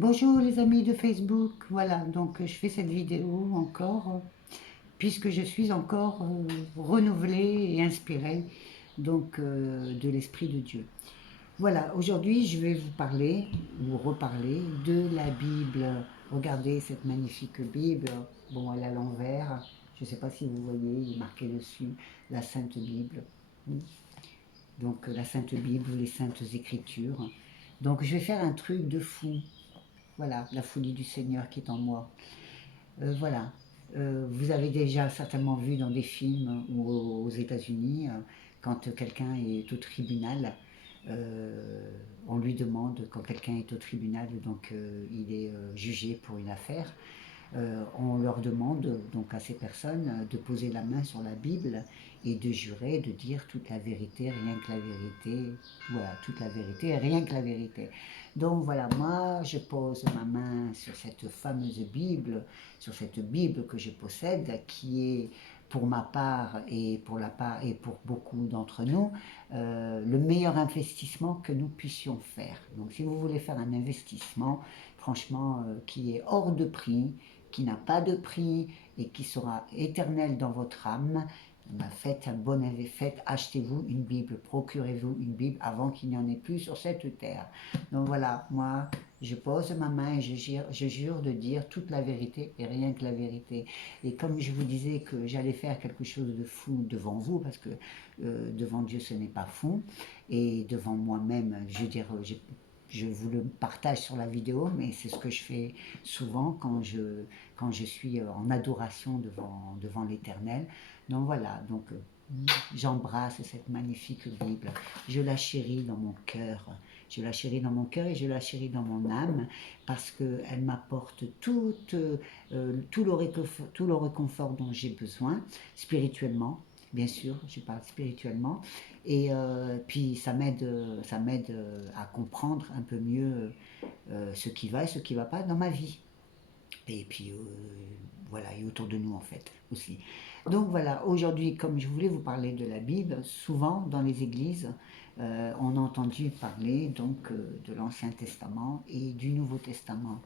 Bonjour les amis de Facebook, voilà, donc je fais cette vidéo encore, puisque je suis encore renouvelée et inspirée de l'Esprit de Dieu. Voilà, aujourd'hui je vais vous parler, ou reparler, de la Bible. Regardez cette magnifique Bible, bon elle est à l'envers, je ne sais pas si vous voyez, il est marqué dessus, la Sainte Bible. Donc la Sainte Bible, les Saintes Écritures. Donc je vais faire un truc de fou. Voilà, la folie du Seigneur qui est en moi. Voilà. Vous avez déjà certainement vu dans des films ou aux États-Unis, quand quelqu'un est au tribunal, on lui demande, quand quelqu'un est au tribunal, donc il est jugé pour une affaire, on leur demande donc à ces personnes de poser la main sur la Bible et de jurer, de dire toute la vérité, rien que la vérité, voilà, toute la vérité et rien que la vérité. Donc voilà, moi je pose ma main sur cette fameuse Bible, sur cette Bible que je possède, qui est pour ma part et pour beaucoup d'entre nous, le meilleur investissement que nous puissions faire. Donc si vous voulez faire un investissement, franchement, qui est hors de prix, qui n'a pas de prix et qui sera éternel dans votre âme, faites un bon effet, achetez-vous une Bible, procurez-vous une Bible avant qu'il n'y en ait plus sur cette terre. Donc voilà, moi je pose ma main et je jure de dire toute la vérité et rien que la vérité. Et comme je vous disais que j'allais faire quelque chose de fou devant vous, parce que devant Dieu ce n'est pas fou, et devant moi-même, je veux dire, je vous le partage sur la vidéo, mais c'est ce que je fais souvent quand je suis en adoration devant l'Éternel. Donc voilà, donc j'embrasse cette magnifique Bible, je la chéris dans mon cœur, je la chéris dans mon cœur et je la chéris dans mon âme, parce qu'elle m'apporte tout le réconfort dont j'ai besoin, spirituellement, bien sûr, je parle spirituellement, et puis ça m'aide à comprendre un peu mieux ce qui va et ce qui ne va pas dans ma vie. Et puis voilà, et autour de nous en fait aussi. Donc voilà, aujourd'hui, comme je voulais vous parler de la Bible, souvent dans les églises, on a entendu parler donc de l'Ancien Testament et du Nouveau Testament.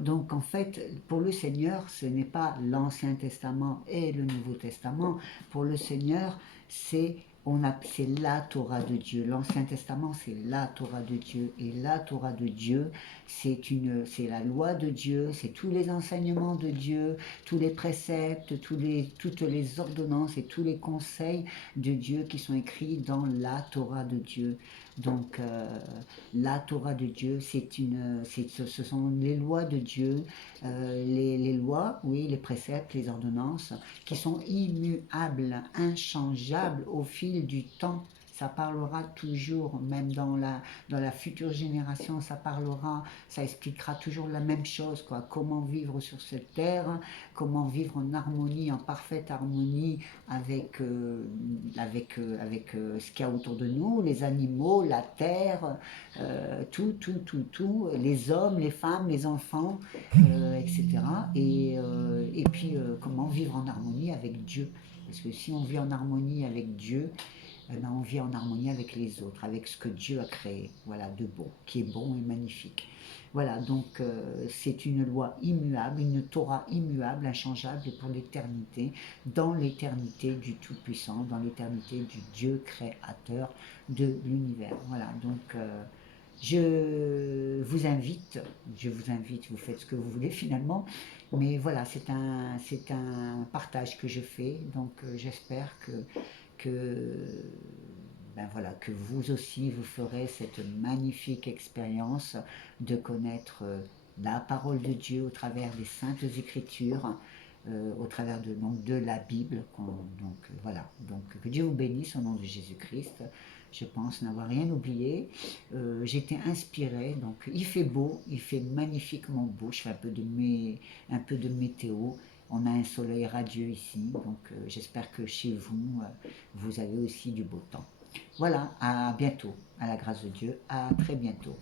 Donc en fait, pour le Seigneur, ce n'est pas l'Ancien Testament et le Nouveau Testament. Pour le Seigneur, c'est la Torah de Dieu. L'Ancien Testament, c'est la Torah de Dieu. Et la Torah de Dieu, c'est la loi de Dieu, c'est tous les enseignements de Dieu, tous les préceptes, toutes les ordonnances et tous les conseils de Dieu qui sont écrits dans la Torah de Dieu. Donc la Torah de Dieu, ce sont les lois de Dieu, les lois, oui, les préceptes, les ordonnances, qui sont immuables, inchangeables au fil du temps. Ça parlera toujours, même dans la future génération, ça parlera, ça expliquera toujours la même chose, quoi. Comment vivre sur cette terre, comment vivre en harmonie, en parfaite harmonie avec ce qu'il y a autour de nous, les animaux, la terre, tout, les hommes, les femmes, les enfants, etc. Et puis comment vivre en harmonie avec Dieu. Parce que si on vit en harmonie avec Dieu, eh ben, on vit en harmonie avec les autres, avec ce que Dieu a créé, voilà, de bon, qui est bon et magnifique. Voilà, donc c'est une loi immuable, une Torah immuable, inchangeable pour l'éternité, dans l'éternité du Tout-Puissant, dans l'éternité du Dieu créateur de l'univers. Voilà, donc vous faites ce que vous voulez finalement, mais voilà, c'est un partage que je fais, donc j'espère que, ben voilà, que vous aussi vous ferez cette magnifique expérience de connaître la parole de Dieu au travers des saintes écritures, au travers de la Bible. Donc voilà, donc que Dieu vous bénisse au nom de Jésus-Christ. Je pense n'avoir rien oublié. J'étais inspirée, donc il fait beau, il fait magnifiquement beau. Je fais un peu de météo. On a un soleil radieux ici, donc j'espère que chez vous, vous avez aussi du beau temps. Voilà, à bientôt, à la grâce de Dieu, à très bientôt.